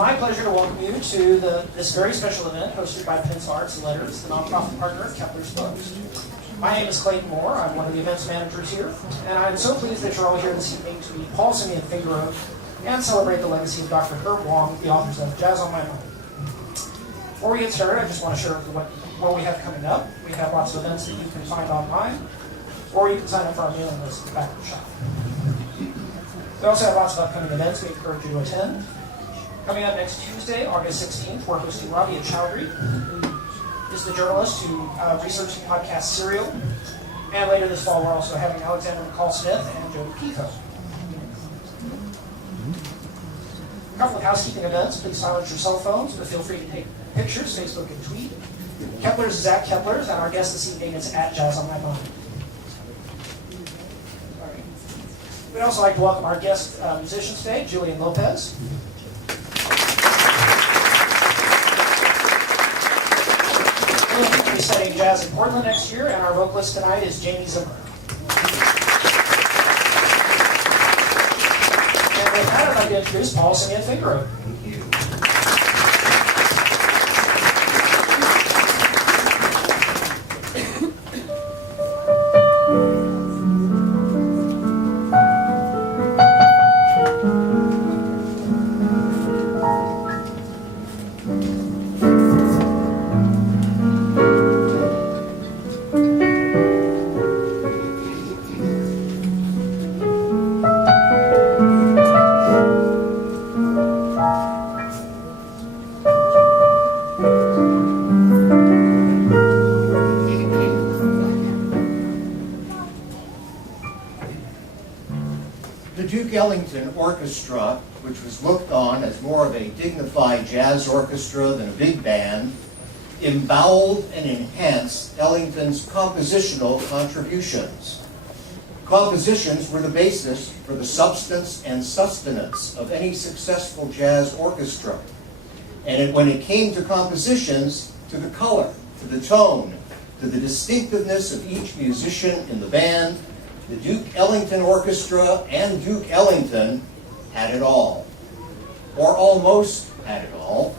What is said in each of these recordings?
my pleasure to welcome you to this very special event hosted by Pencil Arts and Letters, the nonprofit partner of Kepler's Books. My name is Clayton Moore. I'm one of the events managers here, and I'm so pleased that you're all here this evening to meet Paul Fingerote and celebrate the legacy of Dr. Herb Wong, the authors of Jazz on My Mind. Before we get started, I just want to share what we have coming up. We have lots of events that you can find online, or you can sign up for our mailing list at the back of the shop. We also have lots of upcoming events we encourage you to attend. Coming up next Tuesday, August 16th, we're hosting Rabia Chowdhury, who is the journalist who researched the podcast Serial. And later this fall, we're also having Alexander McCall-Smith and Jody Pico. A couple of housekeeping events. Please silence your cell phones, but feel free to take pictures, Facebook and tweet. Kepler's is at Kepler's, and our guest this evening is at Jazz on My Mind. We'd also like to welcome our guest musician today, Julian Lopez. We'll be studying jazz in Portland next year, and our vocalist tonight is Jamie Zimmer. And with that, I'd like to introduce Paul Fingerote. Thank you. Orchestra, which was looked on as more of a dignified jazz orchestra than a big band, emboweled and enhanced Ellington's compositional contributions. Compositions were the basis for the substance and sustenance of any successful jazz orchestra. And when it came to compositions, to the color, to the tone, to the distinctiveness of each musician in the band, the Duke Ellington Orchestra and Duke Ellington had it all, or almost had it all.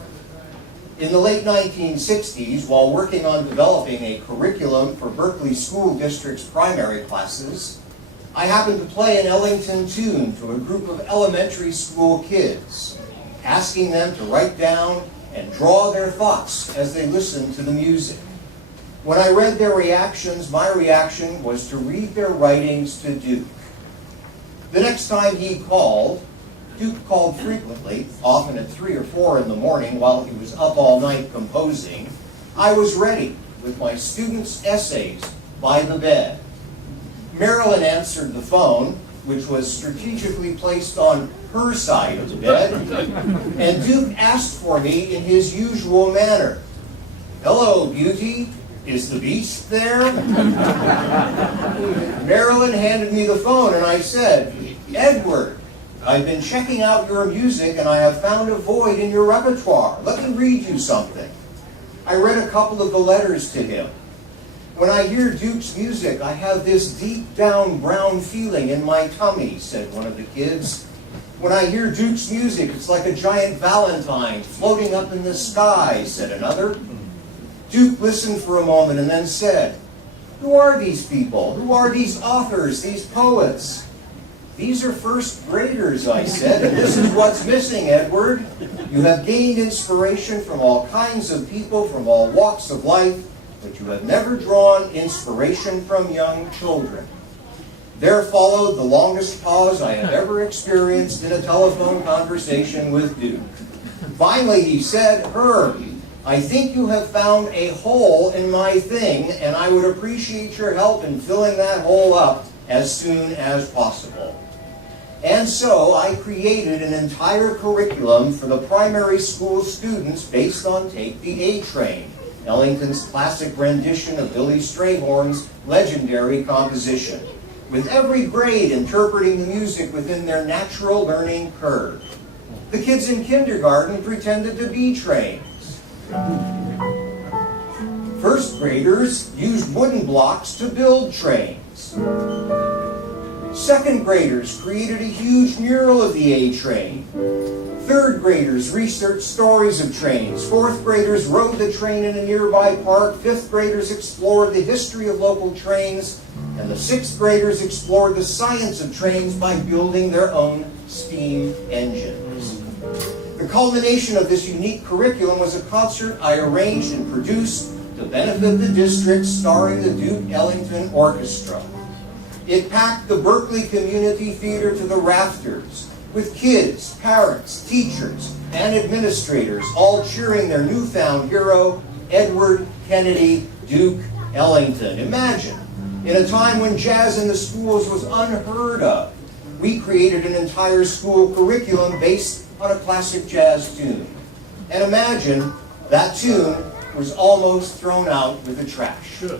In the late 1960s, while working on developing a curriculum for Berkeley School District's primary classes, I happened to play an Ellington tune to a group of elementary school kids, asking them to write down and draw their thoughts as they listened to the music. When I read their reactions, my reaction was to read their writings to Duke. The next time he called, Duke called frequently, often at 3 or 4 in the morning while he was up all night composing. I was ready with my students' essays by the bed. Marilyn answered the phone, which was strategically placed on her side of the bed, and Duke asked for me in his usual manner. "Hello, Beauty. Is the Beast there?" Marilyn handed me the phone and I said, "Edward, I've been checking out your music and I have found a void in your repertoire. Let me read you something." I read a couple of the letters to him. "When I hear Duke's music, I have this deep down brown feeling in my tummy," said one of the kids. "When I hear Duke's music, it's like a giant valentine floating up in the sky," said another. Duke listened for a moment and then said, "Who are these people? Who are these authors, these poets?" "These are first graders," I said, "and this is what's missing, Edward. You have gained inspiration from all kinds of people, from all walks of life, but you have never drawn inspiration from young children." There followed the longest pause I have ever experienced in a telephone conversation with Duke. Finally, he said, "Herb, I think you have found a hole in my thing, and I would appreciate your help in filling that hole up as soon as possible." And so I created an entire curriculum for the primary school students based on Take the A Train, Ellington's classic rendition of Billy Strayhorn's legendary composition, with every grade interpreting the music within their natural learning curve. The kids in kindergarten pretended to be trains. First graders used wooden blocks to build trains. Second graders created a huge mural of the A train. Third graders researched stories of trains. Fourth graders rode the train in a nearby park. Fifth graders explored the history of local trains. And the sixth graders explored the science of trains by building their own steam engines. The culmination of this unique curriculum was a concert I arranged and produced to benefit the district, starring the Duke Ellington Orchestra. It packed the Berkeley Community Theater to the rafters, with kids, parents, teachers, and administrators all cheering their newfound hero, Edward Kennedy Duke Ellington. Imagine, in a time when jazz in the schools was unheard of, we created an entire school curriculum based on a classic jazz tune. And imagine that tune was almost thrown out with the trash. Sure.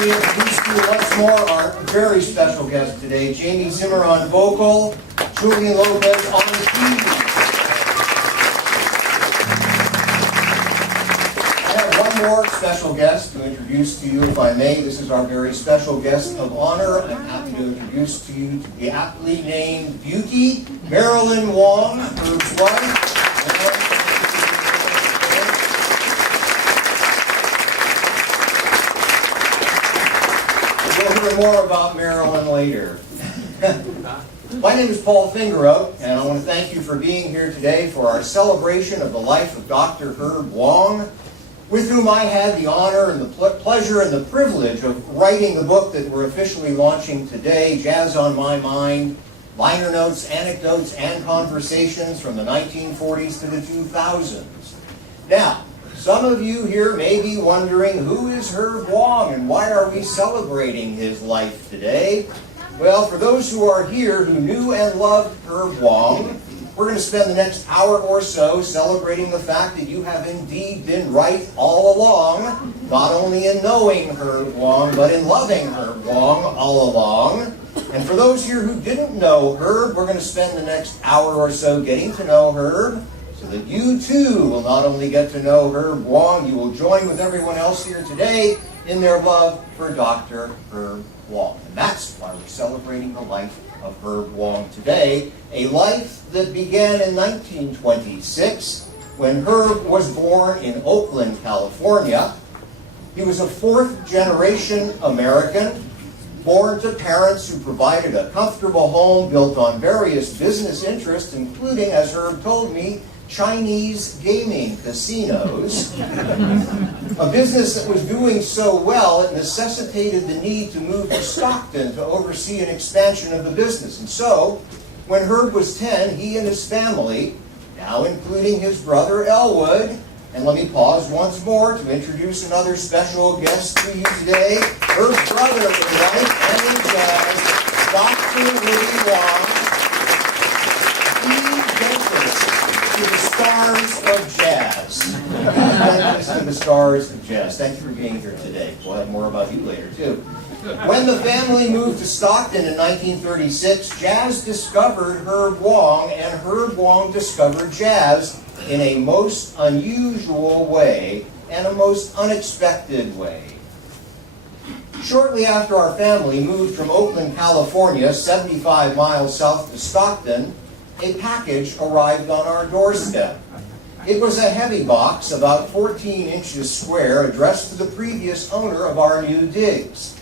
Let me introduce to you once more our very special guest today, Zimmer on vocal, Julian Lopez on keys. I have one more special guest to introduce to you, if I may. This is our very special guest of honor. I'm happy to introduce to you the aptly named Beauty, Marilyn Wong, Herb's wife. We'll hear more about Marilyn later. My name is Paul Fingerote, and I want to thank you for being here today for our celebration of the life of Dr. Herb Wong, with whom I had the honor and the pleasure and the privilege of writing the book that we're officially launching today, Jazz on My Mind, Liner Notes, Anecdotes, and Conversations from the 1940s to the 2000s. Now, some of you here may be wondering, who is Herb Wong and why are we celebrating his life today? Well, for those who are here who knew and loved Herb Wong, we're going to spend the next hour or so celebrating the fact that you have indeed been right all along, not only in knowing Herb Wong, but in loving Herb Wong all along. And for those here who didn't know Herb, we're going to spend the next hour or so getting to know Herb, so that you too will not only get to know Herb Wong, you will join with everyone else here today in their love for Dr. Herb Wong. And that's why we're celebrating the life of Herb Wong today, a life that began in 1926 when Herb was born in Oakland, California. He was a fourth-generation American, born to parents who provided a comfortable home built on various business interests, including, as Herb told me, Chinese gaming casinos. A business that was doing so well, it necessitated the need to move to Stockton to oversee an expansion of the business. And so, when Herb was 10, he and his family, now including his brother Elwood, and let me pause once more to introduce another special guest to you today, Herb's brother in life and in jazz, Dr. Woody Wong. He dentist to the stars of jazz. Dentist to the stars of jazz. Thank you for being here today. We'll have more about you later, too. When the family moved to Stockton in 1936, jazz discovered Herb Wong, and Herb Wong discovered jazz in a most unusual way and a most unexpected way. Shortly after our family moved from Oakland, California, 75 miles south to Stockton, a package arrived on our doorstep. It was a heavy box, about 14 inches square, addressed to the previous owner of our new digs.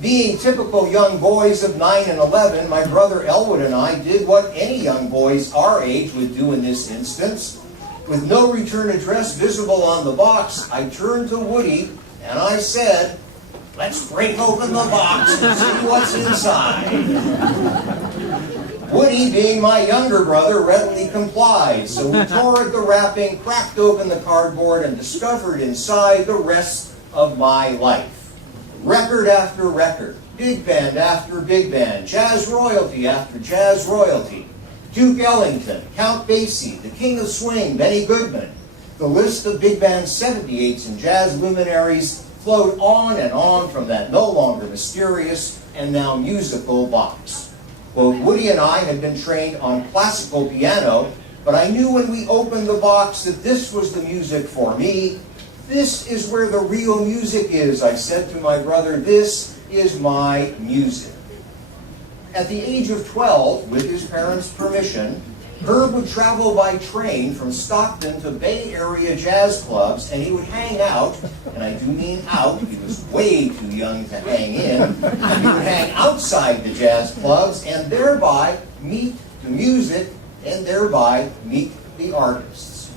Being typical young boys of 9 and 11, my brother Elwood and I did what any young boys our age would do in this instance. With no return address visible on the box, I turned to Woody and I said, "Let's break open the box and see what's inside." Woody, being my younger brother, readily complied, so we tore at the wrapping, cracked open the cardboard, and discovered inside the rest of my life. Record after record, big band after big band, jazz royalty after jazz royalty, Duke Ellington, Count Basie, the King of Swing, Benny Goodman. The list of big band 78s and jazz luminaries flowed on and on from that no longer mysterious and now musical box. Both Woody and I had been trained on classical piano, but I knew when we opened the box that this was the music for me. "This is where the real music is," I said to my brother. "This is my music." At the age of 12, with his parents' permission, Herb would travel by train from Stockton to Bay Area jazz clubs, and he would hang out, and I do mean out, he was way too young to hang in, he would hang outside the jazz clubs and thereby meet the music and thereby meet the artists.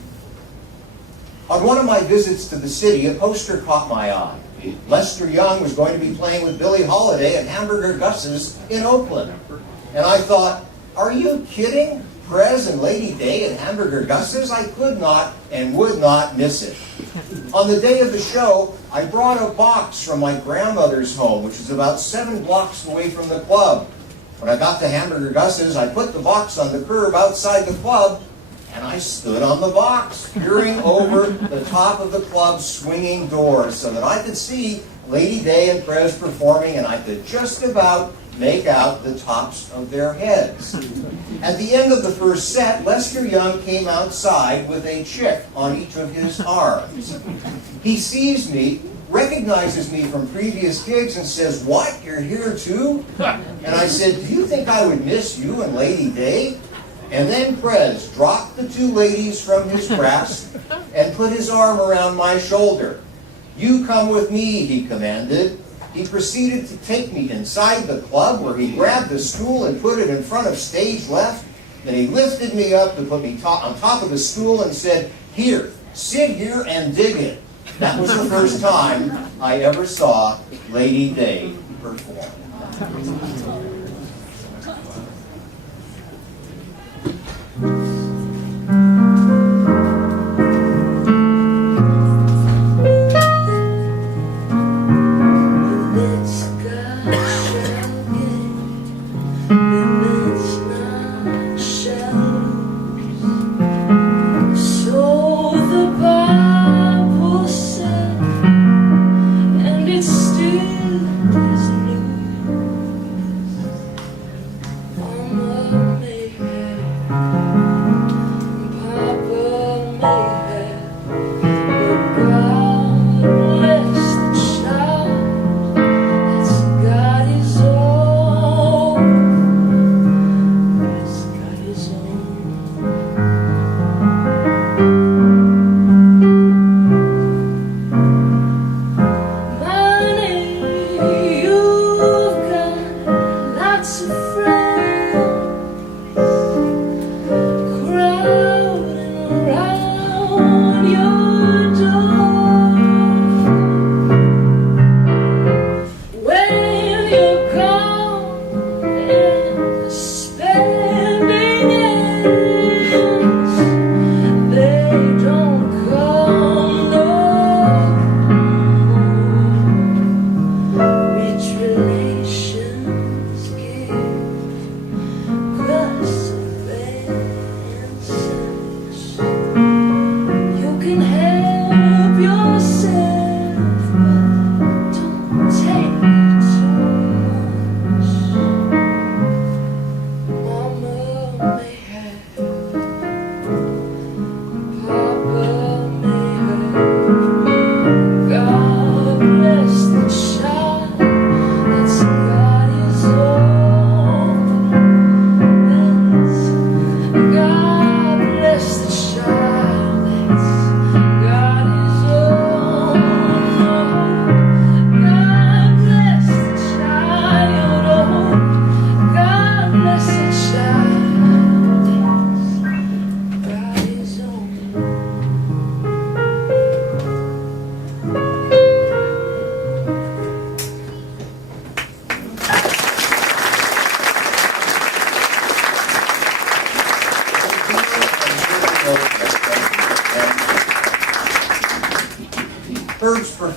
On one of my visits to the city, a poster caught my eye. Lester Young was going to be playing with Billie Holiday at Hamburger Gus's in Oakland. And I thought, are you kidding? Prez and Lady Day at Hamburger Gus's? I could not and would not miss it. On the day of the show, I brought a box from my grandmother's home, which is about 7 blocks away from the club. When I got to Hamburger Gus's, I put the box on the curb outside the club, and I stood on the box, peering over the top of the club's swinging doors so that I could see Lady Day and Prez performing, and I could just about make out the tops of their heads. At the end of the first set, Lester Young came outside with a chick on each of his arms. He sees me, recognizes me from previous gigs, and says, "What, you're here too?" And I said, "Do you think I would miss you and Lady Day?" And then Prez dropped the 2 ladies from his grasp and put his arm around my shoulder. "You come with me," he commanded. He proceeded to take me inside the club, where he grabbed a stool and put it in front of stage left. Then he lifted me up to put me on top of the stool and said, "Here, sit here and dig it." That was the first time I ever saw Lady Day perform.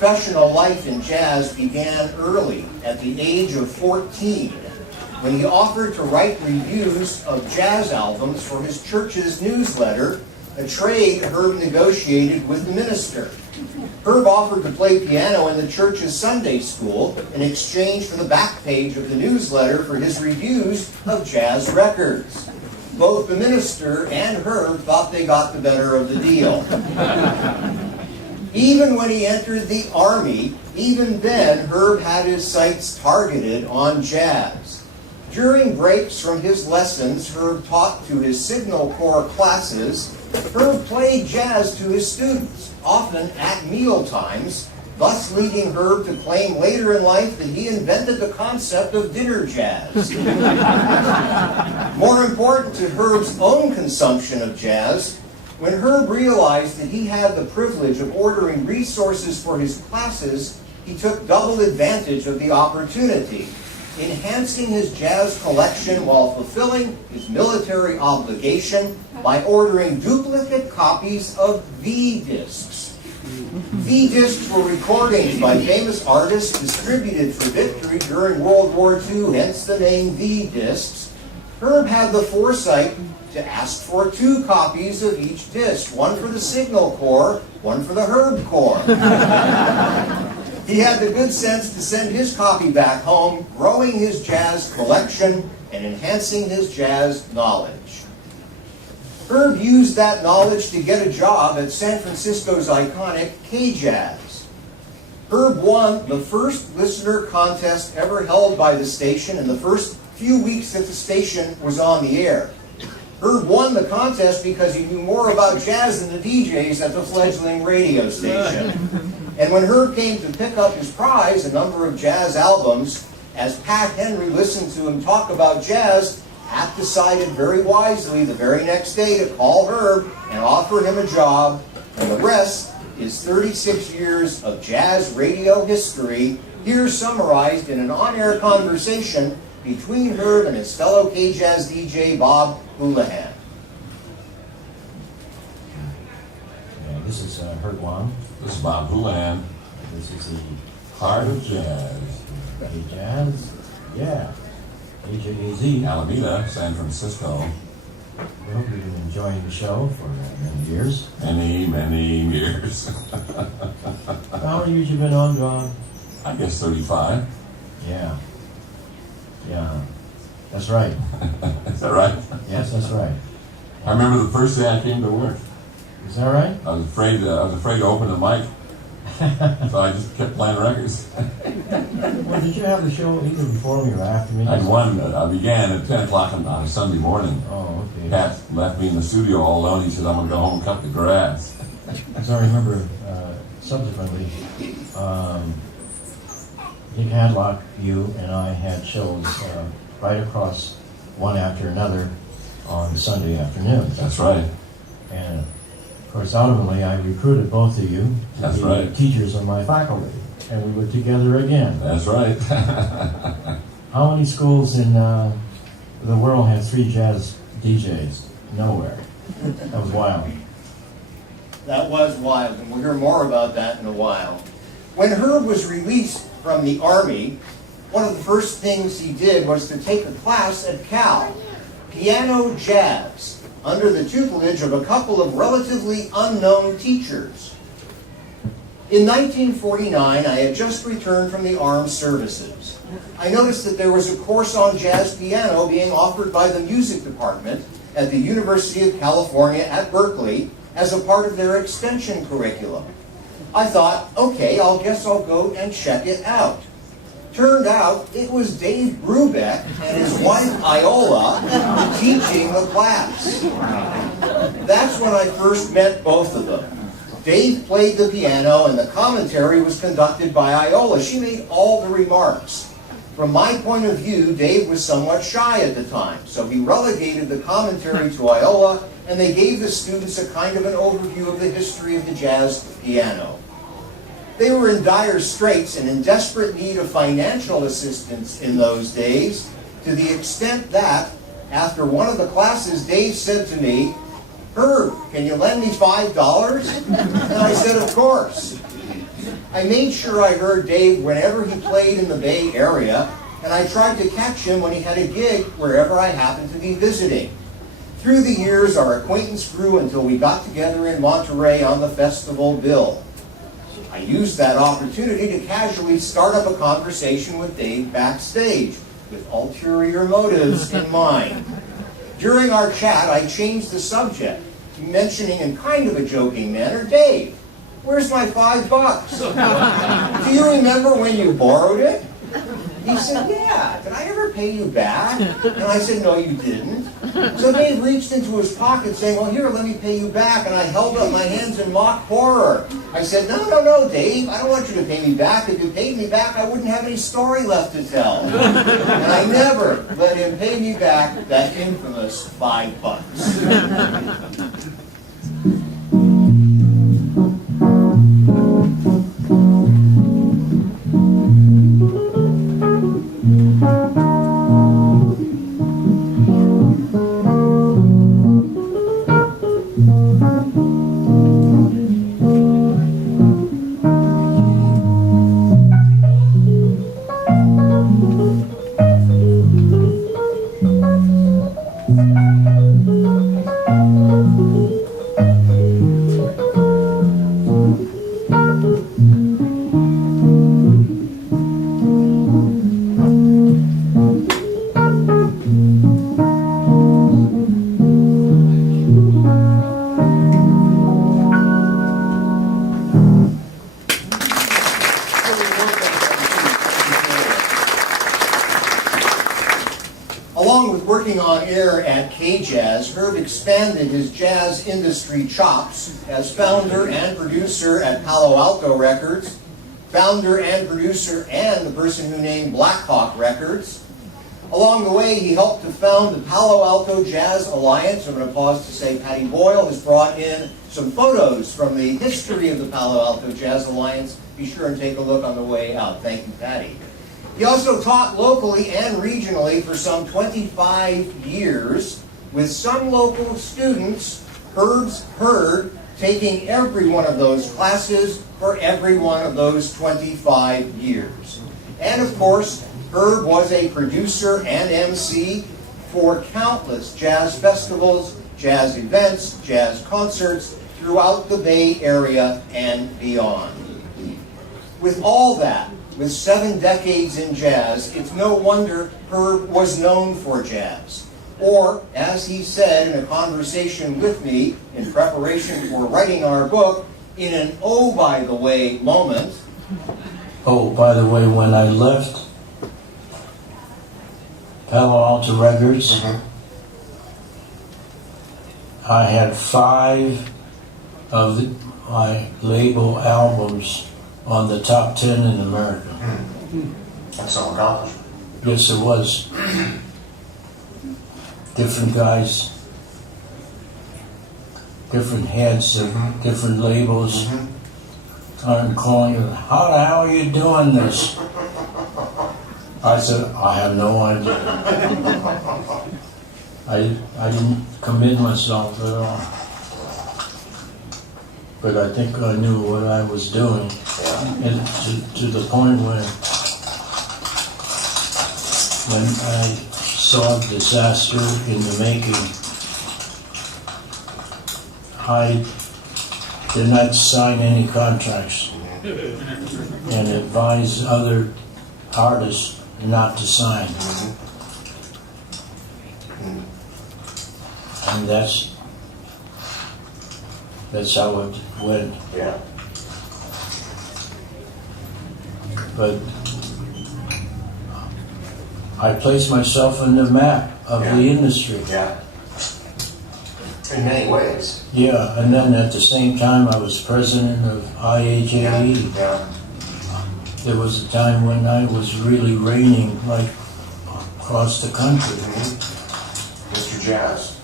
professional life in jazz began early, at the age of 14, when he offered to write reviews of jazz albums for his church's newsletter, a trade Herb negotiated with the minister. Herb offered to play piano in the church's Sunday school in exchange for the back page of the newsletter for his reviews of jazz records. Both the minister and Herb thought they got the better of the deal. Even when he entered the Army, even then Herb had his sights targeted on jazz. During breaks from his lessons Herb taught to his Signal Corps classes, Herb played jazz to his students, often at meal times, thus leading Herb to claim later in life that he invented the concept of dinner jazz. More important to Herb's own consumption of jazz, when Herb realized that he had the privilege of ordering resources for his classes, he took double advantage of the opportunity, enhancing his jazz collection while fulfilling his military obligation by ordering duplicate copies of V-discs. V-discs were recordings by famous artists distributed for victory during World War II, hence the name V-discs. Herb had the foresight to ask for 2 copies of each disc, one for the Signal Corps, one for the Herb Corps. He had the good sense to send his copy back home, growing his jazz collection and enhancing his jazz knowledge. Herb used that knowledge to get a job at San Francisco's iconic K-Jazz. Herb won the first listener contest ever held by the station in the first few weeks that the station was on the air. Herb won the contest because he knew more about jazz than the DJs at the fledgling radio station. And when Herb came to pick up his prize, a number of jazz albums, as Pat Henry listened to him talk about jazz, Pat decided very wisely the very next day to call Herb and offer him a job, and the rest is 36 years of jazz radio history, here summarized in an on-air conversation between Herb and his fellow K-Jazz DJ, Bob Houlihan. Yeah, this is Herb Wong. This is Bob Houlihan. This is the Heart of Jazz. K-Jazz. Yeah. AJAZ. Alameda, San Francisco. We hope you've been enjoying the show for many years. Many years. How many years you been on, John? I guess 35. Yeah. Yeah. That's right. Is that right? Yes, that's right. I remember the first day I came to work. Is that right? I was afraid to open the mic, so I just kept playing records. Well, did you have the show either before me or after me? I began at 10 o'clock on a Sunday morning. Oh, okay. Pat left me in the studio all alone. He said, I'm going to go home and cut the grass. As I remember, subsequently, Dick Hadlock, you, and I had shows right across one after another on Sunday afternoons. That's right. And of course, ultimately, I recruited both of you to That's be right. teachers of my faculty, and we were together again. That's right. How many schools in the world had 3 jazz DJs? Nowhere. That was wild. That was wild, and we'll hear more about that in a while. When Herb was released from the Army, one of the first things he did was to take a class at Cal, piano jazz, under the tutelage of a couple of relatively unknown teachers. In 1949, I had just returned from the armed services. I noticed that there was a course on jazz piano being offered by the music department at the University of California at Berkeley as a part of their extension curriculum. I thought, okay, guess I'll go and check it out. Turned out it was Dave Brubeck and his wife Iola teaching the class. That's when I first met both of them. Dave played the piano and the commentary was conducted by Iola. She made all the remarks. From my point of view, Dave was somewhat shy at the time, so he relegated the commentary to Iola, and they gave the students a kind of an overview of the history of the jazz piano. They were in dire straits and in desperate need of financial assistance in those days, to the extent that, after one of the classes, Dave said to me, "Herb, can you lend me $5? And I said, "Of course." I made sure I heard Dave whenever he played in the Bay Area, and I tried to catch him when he had a gig wherever I happened to be visiting. Through the years, our acquaintance grew until we got together in Monterey on the festival bill. I used that opportunity to casually start up a conversation with Dave backstage, with ulterior motives in mind. During our chat, I changed the subject, mentioning in kind of a joking manner, "Dave, where's my $5? Do you remember when you borrowed it?" He said, "Yeah, did I ever pay you back?" And I said, "No, you didn't." So Dave reached into his pocket saying, "Well, here, let me pay you back." And I held up my hands in mock horror. I said, No, Dave, I don't want you to pay me back. If you paid me back, I wouldn't have any story left to tell." And I never let him pay me back that infamous $5. Along with working on air at K-Jazz, Herb expanded his jazz industry chops as founder and producer at Palo Alto Records, founder and producer and the person who named Black Hawk Records. Along the way, he helped to found the Palo Alto Jazz Alliance. I'm going to pause to say Patty Boyle has brought in some photos from the history of the Palo Alto Jazz Alliance. Be sure and take a look on the way out. Thank you, Patty. He also taught locally and regionally for some 25 years, with some local students, Herb's heard, taking every one of those classes for every one of those 25 years. And of course, Herb was a producer and MC for countless jazz festivals, jazz events, jazz concerts throughout the Bay Area and beyond. With all that, with 7 decades in jazz, it's no wonder Herb was known for jazz. Or, as he said in a conversation with me in preparation for writing our book, in an "oh, by the way" moment. Oh, by the way, when I left Palo Alto Records, I had 5 of my label albums on the top 10 in America. That's some accomplishment. Yes, it was. Different guys, different heads, different labels. I'm calling them, "How the hell are you doing this?" I said, "I have no idea." I didn't commit myself at all. But I think I knew what I was doing. And to the point when I saw disaster in the making, I did not sign any contracts and advise other artists not to sign. And that's how it went. Yeah. But I placed myself on the map of the industry. Yeah. In many ways. Yeah, and then at the same time I was president of IAJE. Yeah. There was a time when I was really reigning like across the country. Mr. Jazz.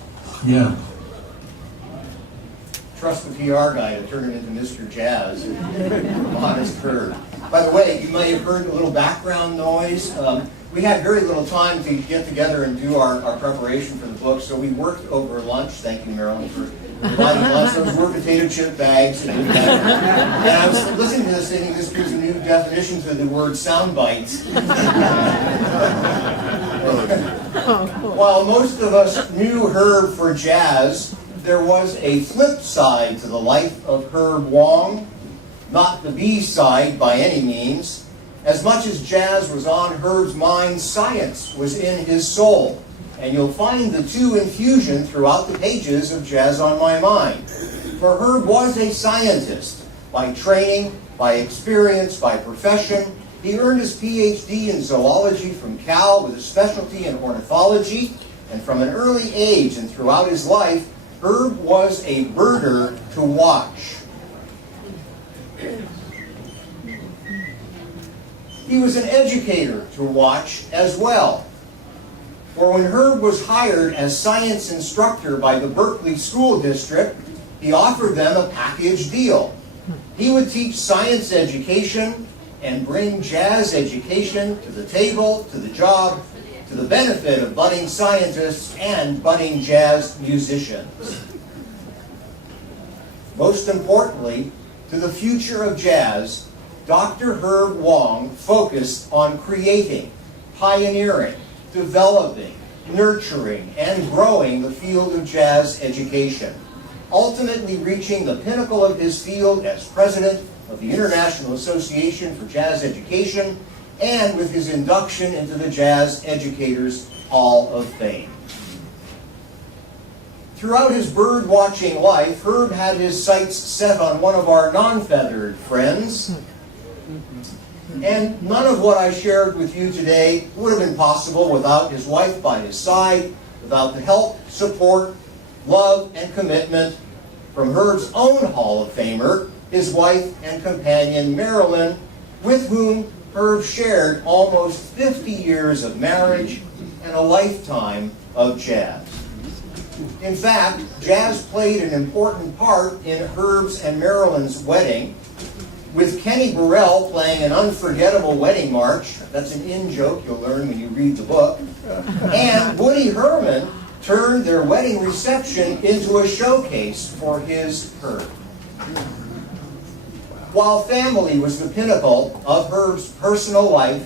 Yeah. Trust the PR guy to turn it into Mr. Jazz. Honest Herb. By the way, you may have heard a little background noise. We had very little time to get together and do our preparation for the book, so we worked over lunch. Thank you, Marilyn, for providing lots of were potato chip bags. And I was listening to this thinking this gives a new definition to the word sound bites. While most of us knew Herb for jazz, there was a flip side to the life of Herb Wong, not the B side by any means. As much as jazz was on Herb's mind, science was in his soul. And you'll find the two in fusion throughout the pages of Jazz on My Mind. For Herb was a scientist by training, by experience, by profession. He earned his PhD in zoology from Cal with a specialty in ornithology. And from an early age and throughout his life, Herb was a birder to watch. He was an educator to watch as well. For when Herb was hired as science instructor by the Berkeley School District, he offered them a package deal. He would teach science education and bring jazz education to the table, to the job, to the benefit of budding scientists and budding jazz musicians. Most importantly, to the future of jazz, Dr. Herb Wong focused on creating, pioneering, developing, nurturing, and growing the field of jazz education, ultimately reaching the pinnacle of his field as president of the International Association for Jazz Education and with his induction into the Jazz Educators Hall of Fame. Throughout his bird-watching life, Herb had his sights set on one of our non-feathered friends. And none of what I shared with you today would have been possible without his wife by his side, without the help, support, love, and commitment from Herb's own Hall of Famer, his wife and companion Marilyn, with whom Herb shared almost 50 years of marriage and a lifetime of jazz. In fact, jazz played an important part in Herb's and Marilyn's wedding, with Kenny Burrell playing an unforgettable wedding march. That's an in-joke you'll learn when you read the book. And Woody Herman turned their wedding reception into a showcase for his Herb. While family was the pinnacle of Herb's personal life,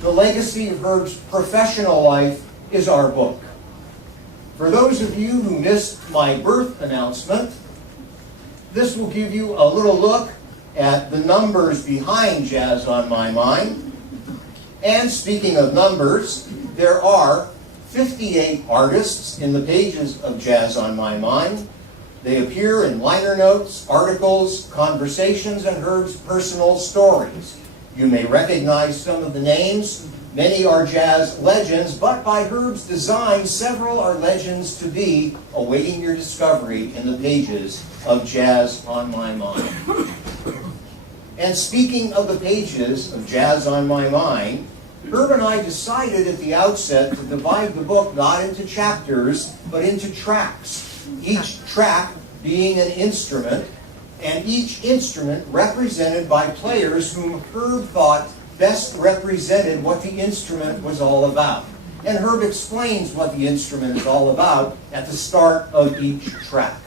the legacy of Herb's professional life is our book. For those of you who missed my birth announcement, this will give you a little look at the numbers behind Jazz on My Mind. And speaking of numbers, there are 58 artists in the pages of Jazz on My Mind. They appear in liner notes, articles, conversations, and Herb's personal stories. You may recognize some of the names. Many are jazz legends, but by Herb's design, several are legends to be, awaiting your discovery in the pages of Jazz on My Mind. And speaking of the pages of Jazz on My Mind, Herb and I decided at the outset to divide the book not into chapters, but into tracks. Each track being an instrument, and each instrument represented by players whom Herb thought best represented what the instrument was all about. And Herb explains what the instrument is all about at the start of each track.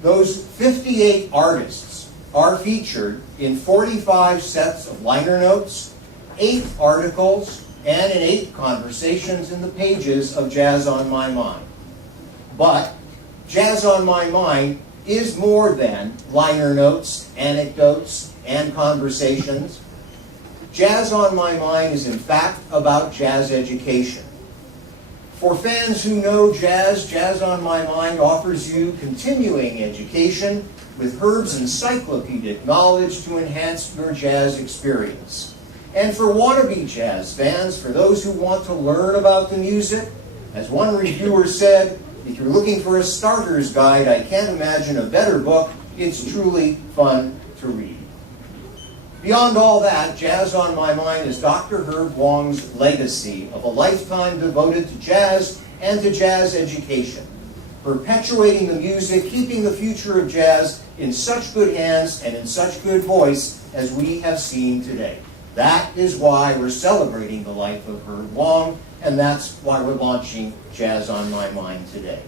Those 58 artists are featured in 45 sets of liner notes, 8 articles, and in 8 conversations in the pages of Jazz on My Mind. But Jazz on My Mind is more than liner notes, anecdotes, and conversations. Jazz on My Mind is in fact about jazz education. For fans who know jazz, Jazz on My Mind offers you continuing education with Herb's encyclopedic knowledge to enhance your jazz experience. And for wannabe jazz fans, for those who want to learn about the music, as one reviewer said, if you're looking for a starter's guide, I can't imagine a better book. It's truly fun to read. Beyond all that, Jazz on My Mind is Dr. Herb Wong's legacy of a lifetime devoted to jazz and to jazz education, perpetuating the music, keeping the future of jazz in such good hands and in such good voice as we have seen today. That is why we're celebrating the life of Herb Wong, and that's why we're launching Jazz on My Mind today.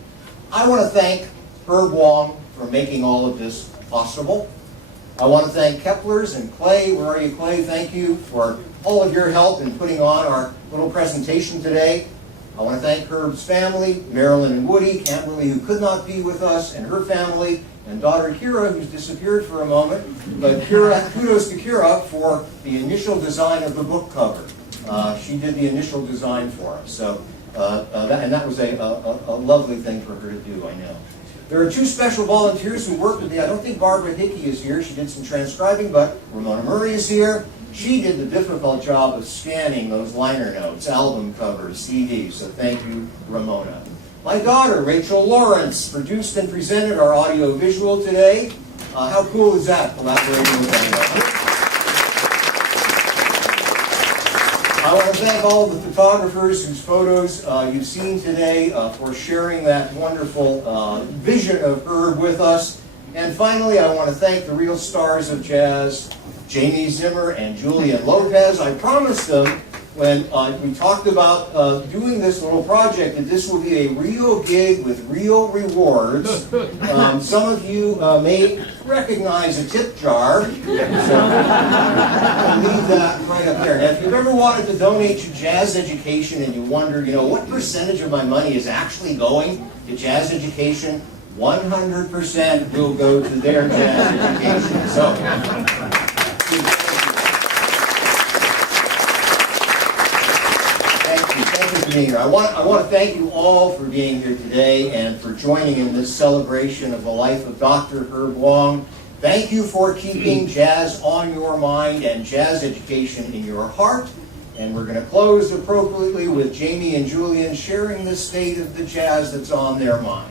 I want to thank Herb Wong for making all of this possible. I want to thank Kepler's and Clay. Where are you, Clay? Thank you for all of your help in putting on our little presentation today. I want to thank Herb's family, Marilyn and Woody, Camberly, who could not be with us, and her family, and daughter Kira, who's disappeared for a moment. But Kira, kudos to Kira for the initial design of the book cover. She did the initial design for us. So, that was a lovely thing for her to do, I know. There are two special volunteers who worked with me. I don't think Barbara Hickey is here. She did some transcribing, but Ramona Murray is here. She did the difficult job of scanning those liner notes, album covers, CDs, so thank you, Ramona. My daughter, Rachel Lawrence, produced and presented our audio-visual today. How cool is that, collaborating with anyone? I want to thank all the photographers whose photos you've seen today for sharing that wonderful vision of Herb with us. And finally, I want to thank the real stars of jazz, Jamie Zimmer and Julian Lopez. I promised them when we talked about doing this little project that this will be a real gig with real rewards. Some of you may recognize a tip jar, so I'll leave that right up there. Now, if you've ever wanted to donate to jazz education and you wonder, what percentage of my money is actually going to jazz education, 100% will go to their jazz education. So, thank you for being here. I want to thank you all for being here today and for joining in this celebration of the life of Dr. Herb Wong. Thank you for keeping jazz on your mind and jazz education in your heart. And we're going to close appropriately with Jamie and Julian sharing the state of the jazz that's on their minds.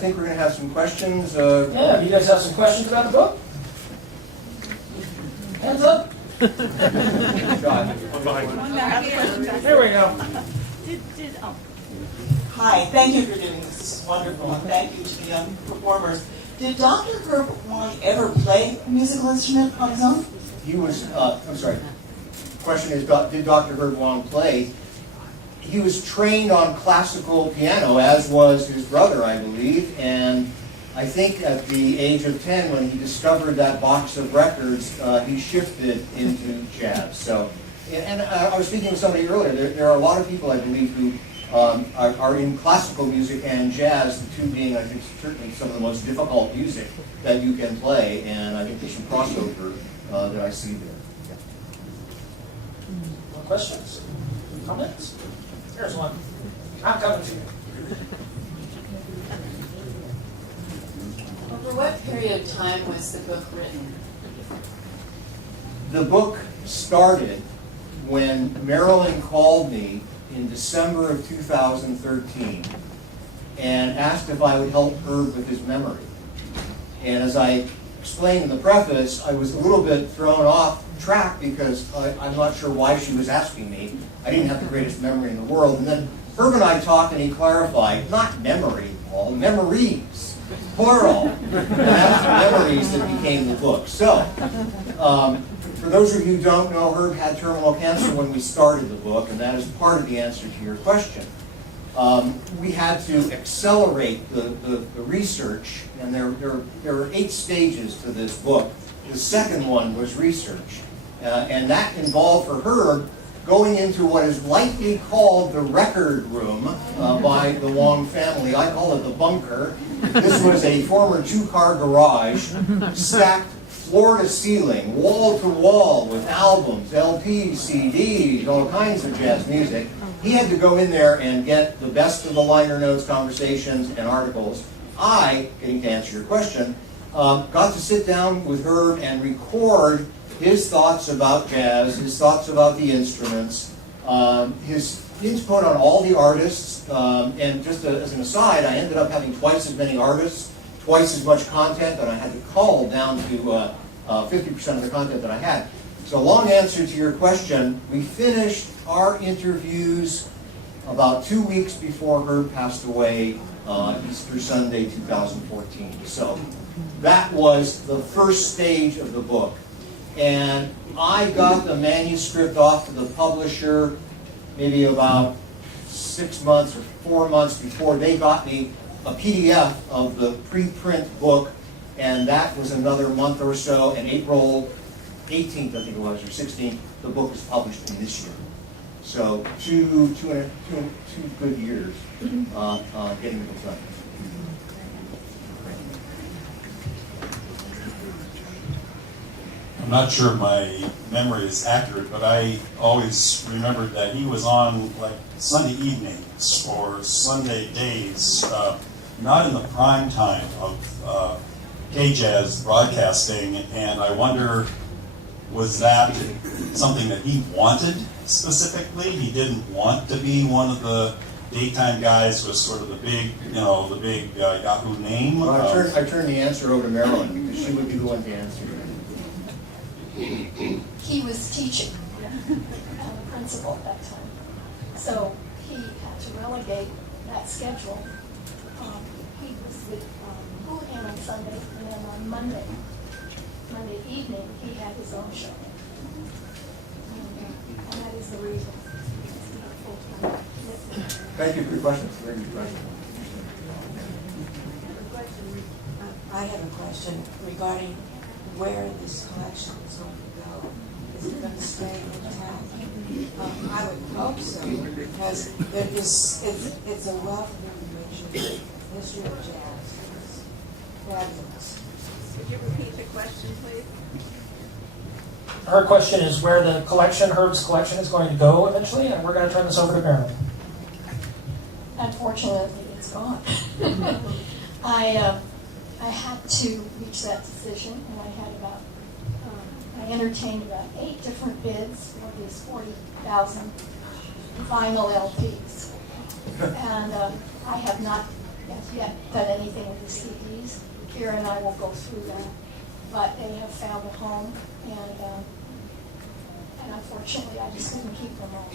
think we're going to have some questions. Yeah, you guys have some questions about the book? Hands up. John. There we go. Hi, thank you for doing this. This is wonderful, and thank you to the young performers. Did Dr. Herbert Wong ever play a musical instrument on his own? He was, I'm sorry, question is, did Dr. Herb Wong play? He was trained on classical piano, as was his brother, I believe, and I think at the age of 10, when he discovered that box of records, he shifted into jazz. So, and I was speaking with somebody earlier, there are a lot of people, I believe, who are in classical music and jazz, the two being, I think, certainly some of the most difficult music that you can play, and I think there's some crossover that I see there. Yeah. More questions? Comments? Here's one. I'm coming to you. Over what period of time was the book written? The book started when Marilyn called me in December of 2013 and asked if I would help Herb with his memory. And as I explained in the preface, I was a little bit thrown off track because I'm not sure why she was asking me. I didn't have the greatest memory in the world. And then Herb and I talked and he clarified, not memory, Paul, memories, plural. And that's the memories that became the book. So, for those of you who don't know, Herb had terminal cancer when we started the book, and that is part of the answer to your question. We had to accelerate the research, and there are 8 stages to this book. The second one was research, and that involved for Herb going into what is lightly called the record room by the Wong family. I call it the bunker. This was a former 2-car garage, stacked floor to ceiling, wall to wall, with albums, LPs, CDs, all kinds of jazz music. He had to go in there and get the best of the liner notes, conversations, and articles. I, getting to answer your question, got to sit down with Herb and record his thoughts about jazz, his thoughts about the instruments, his input on all the artists, and just as an aside, I ended up having twice as many artists, twice as much content, and I had to cull down to 50% of the content that I had. So long answer to your question, we finished our interviews about 2 weeks before Herb passed away, Easter Sunday 2014. So that was the first stage of the book. And I got the manuscript off to the publisher maybe about 6 months or 4 months before they got me a PDF of the preprint book, and that was another month or so, and April 18th, I think it was, or 16th, the book was published in this year. So two good years getting the book done. I'm not sure my memory is accurate, but I always remembered that he was on like Sunday evenings or Sunday days, not in the prime time of K-Jazz broadcasting, and I wonder, was that something that he wanted specifically? He didn't want to be one of the daytime guys with sort of the big, the big Yahoo name. Well, I turn the answer over to Marilyn because she would be the one to answer. He was teaching principal at that time, so he had to relegate that schedule. He was with Houlihan on Sunday, and then on Monday evening, he had his own show. And that is the reason. Thank you for your question. Very good question. I have a question regarding where this collection is going to go. Is it going to stay intact? I would hope so, because it's a wealth of information. History of jazz is fabulous. Could you repeat the question, please? Her question is where the collection, Herb's collection, is going to go eventually, and we're going to turn this over to Marilyn. Unfortunately, it's gone. I had to reach that decision, and I entertained about 8 different bids for these 40,000 vinyl LPs. And I have not as yet done anything with the CDs. Kira and I will go through them, but they have found a home, and unfortunately, I just couldn't keep them all.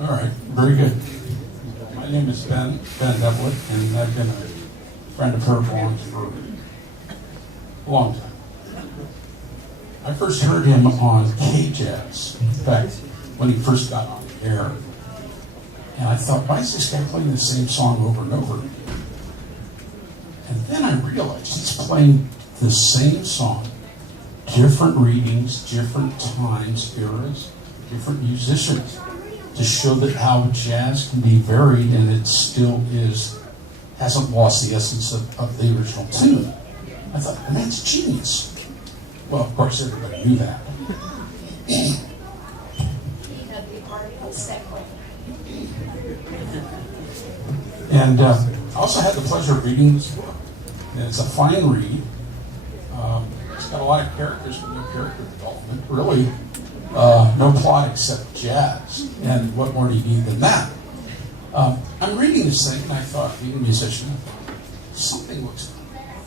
All right, very good. My name is Ben Devlin, and I've been a friend of Herb Vaughn's for a long time. I first heard him on K-Jazz, in fact, when he first got on the air. And I thought, why is this guy playing the same song over and over? And then I realized he's playing the same song, different readings, different times, eras, different musicians, to show that how jazz can be varied and it still hasn't lost the essence of the original tune. I thought, the man's genius. Well, of course, everybody knew that. He had the article second. And I also had the pleasure of reading this book. And it's a fine read. It's got a lot of characters, but no character development. Really, no plot except jazz. And what more do you need than that? I'm reading this thing, and I thought, being a musician, something looks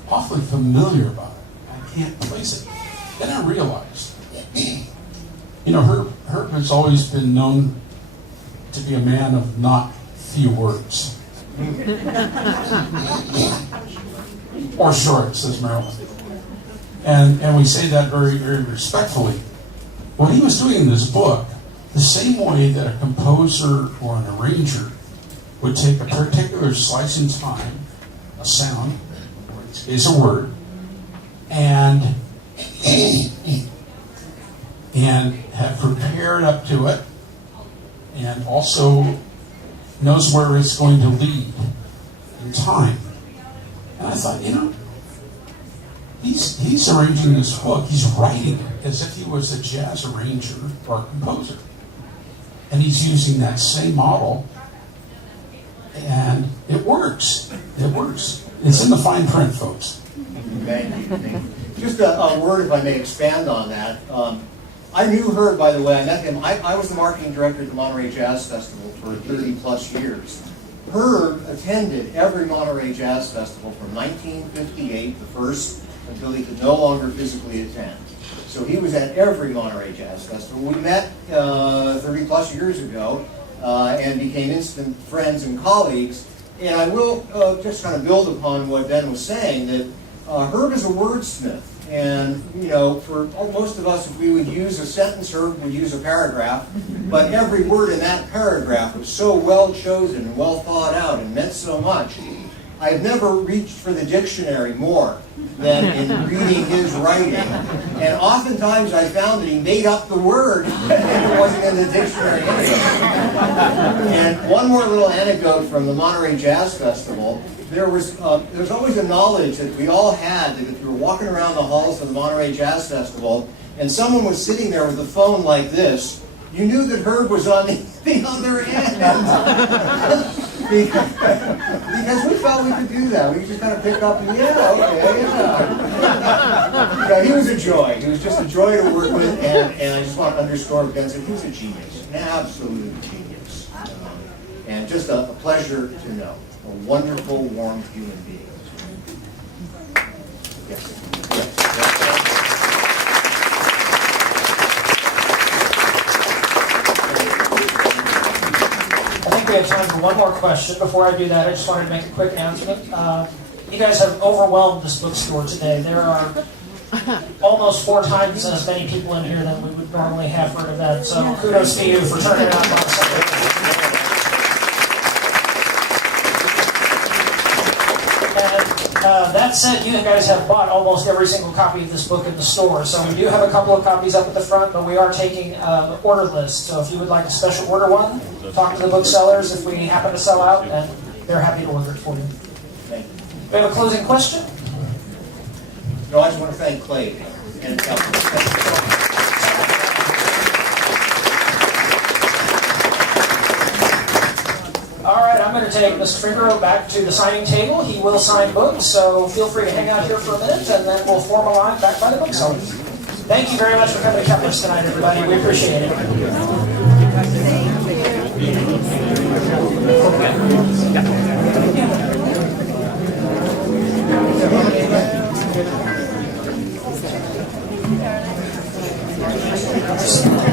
awfully familiar about it. I can't place it. Then I realized, Herb has always been known to be a man of not few words. Or short, says Marilyn. And we say that very, very respectfully. What he was doing in this book, the same way that a composer or an arranger would take a particular slice in time, a sound, or in this case a word, and have prepared up to it, and also knows where it's going to lead in time. And I thought, he's arranging this book, he's writing it as if he was a jazz arranger or composer. And he's using that same model, and it works. It works. It's in the fine print, folks. Thank you. Just a word, if I may expand on that. I knew Herb, by the way. I met him. I was the marketing director at the Monterey Jazz Festival for 30 plus years. Herb attended every Monterey Jazz Festival from 1958, the first, until he could no longer physically attend. So he was at every Monterey Jazz Festival. We met 30 plus years ago and became instant friends and colleagues. And I will just kind of build upon what Ben was saying, that Herb is a wordsmith. And, for most of us, if we would use a sentence, Herb would use a paragraph. But every word in that paragraph was so well chosen and well thought out and meant so much. I've never reached for the dictionary more than in reading his writing. And oftentimes I found that he made up the word and it wasn't in the dictionary anyway. And one more little anecdote from the Monterey Jazz Festival. There's always a knowledge that we all had that if you were walking around the halls of the Monterey Jazz Festival and someone was sitting there with a phone like this, you knew that Herb was on the other end. Because we felt we could do that. We could just kind of pick up and, he was a joy. He was just a joy to work with, and I just want to underscore what Ben said. He was a genius, an absolute genius. And just a pleasure to know. A wonderful, warm human being. Yes. I think we have time for one more question. Before I do that, I just wanted to make a quick announcement. You guys have overwhelmed this bookstore today. There are almost 4 times as many people in here than we would normally have for an event. So kudos to you for turning it out on Sunday. That said, you guys have bought almost every single copy of this book in the store. So we do have a couple of copies up at the front, but we are taking an order list. So if you would like a special order one, talk to the booksellers if we happen to sell out, and they're happy to order it for you. Thank you. We have a closing question? No, I just want to thank Clay and Kepler. All right, I'm going to take Mr. Fingerote back to the signing table. He will sign books, so feel free to hang out here for a minute, and then we'll form a line back by the booksellers. Thank you very much for coming to Kepler's tonight, everybody. We appreciate it. Just